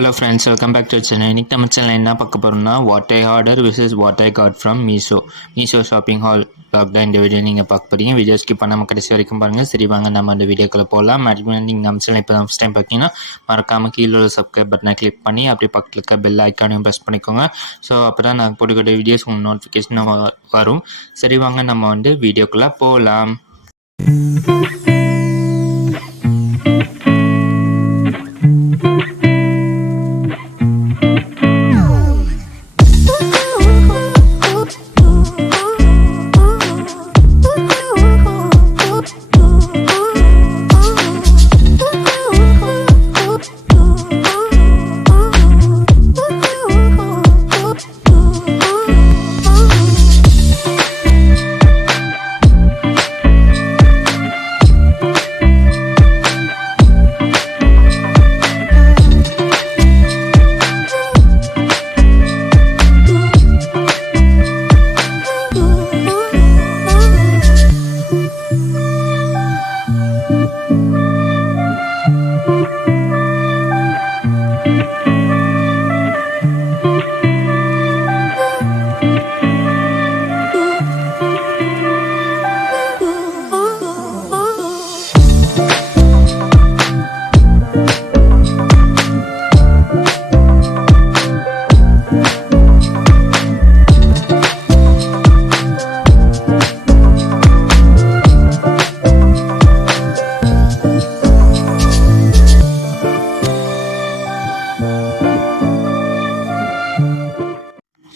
Hello friends, welcome back to our channel. இன்னைக்கு நம்ம channel என்ன பார்க்க போறோம்னா what I order versus what I got from Meesho shopping haul lockdown இந்த video நீங்கள் பார்க்க போறீங்க. வீடியோ ஸ்கிப் பண்ணாமல் கடைசி வரைக்கும் பாருங்கள். சரி வாங்க நம்ம அந்த வீடியோக்குள்ளே போகலாம். நீங்கள் நம்ம சேனல் இப்போ தான் ஃபஸ்ட் டைம் பார்த்தீங்கன்னா மறக்காமல் கீழே உள்ள சப்ஸ்கிரைப் பட்டனை கிளிக் பண்ணி அப்படியே பக்கத்தில் இருக்க பெல் ஐக்கானையும் ப்ரெஸ் பண்ணிக்கோங்க. ஸோ அப்போ தான் நான் போட்டுக்கிட்ட வீடியோஸ் உங்களுக்கு நோட்டிஃபிகேஷன் வரும். சரி வாங்க நம்ம வீடியோக்குள்ளே போகலாம்.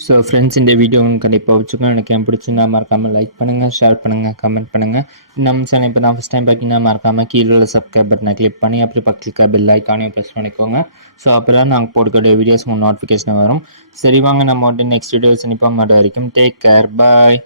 ஸோ ஃப்ரெண்ட்ஸ், இந்த வீடியோ உங்களுக்கு கண்டிப்பாக வச்சுக்கோங்க. எனக்கு என் பிடிச்சிருந்தா மறக்காமல் லைக் பண்ணுங்கள், ஷேர் பண்ணுங்கள், கமெண்ட் பண்ணுங்கள். நம்ம சேனல் இப்போ நான் ஃபஸ்ட் டைம் பார்த்தீங்கன்னா மறக்காமல் கீழே உள்ள சப்ஸ்கிரைப் பட்டனை கிளிக் பண்ணி அப்படி பக்கத்துக்கு பெல் ஐக்கானையும் ப்ரெஸ் பண்ணிக்கோங்க. ஸோ அப்போ தான் நாங்கள் போட்டுக்கிற வீடியோஸ் உங்களுக்கு நோட்டிஃபிகேஷன் வரும். சரி வாங்க நம்ம நெக்ஸ்ட் வீடியோஸ் நினைப்போம். அது வரைக்கும் டேக் கேர், பாய்.